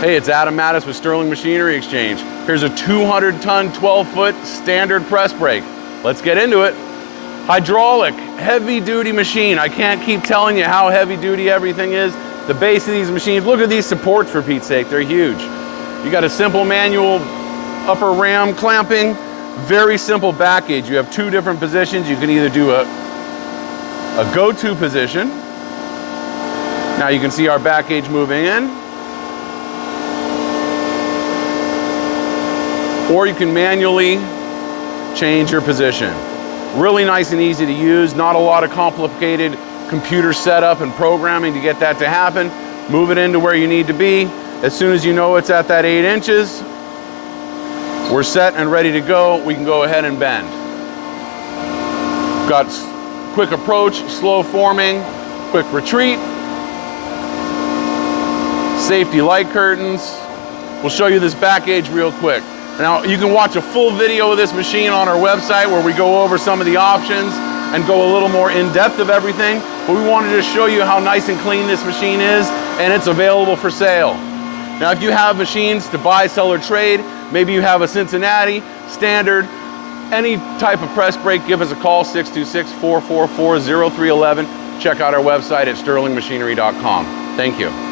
Hey, it's Adam Mattis with Sterling Machinery Exchange. Here's a 200-ton, 12-foot standard press brake. Let's get into it. Hydraulic, heavy-duty machine. I can't keep telling you how heavy-duty everything is. The base of these machines, look at these supports for Pete's sake, they're huge. You got a simple manual upper ram clamping, very simple back gauge. You have two different positions. You can either do a go-to position. Now you can see our back gauge moving in. Or you can manually change your position. Really nice and easy to use, not a lot of complicated computer setup and programming to get that to happen. Move it into where you need to be. As soon as you know it's at that 8 inches, we're set and ready to go. We can go ahead and bend. Got quick approach, slow forming, quick retreat, safety light curtains. We'll show you this back gauge real quick. Now, you can watch a full video of this machine on our website where we go over some of the options and go a little more in depth of everything, but we wanted to show you how nice and clean this machine is, and it's available for sale. Now, if you have machines to buy, sell, or trade, maybe you have a Cincinnati, standard, any type of press brake, give us a call, 626-444-0311. Check out our website at sterlingmachinery.com. Thank you.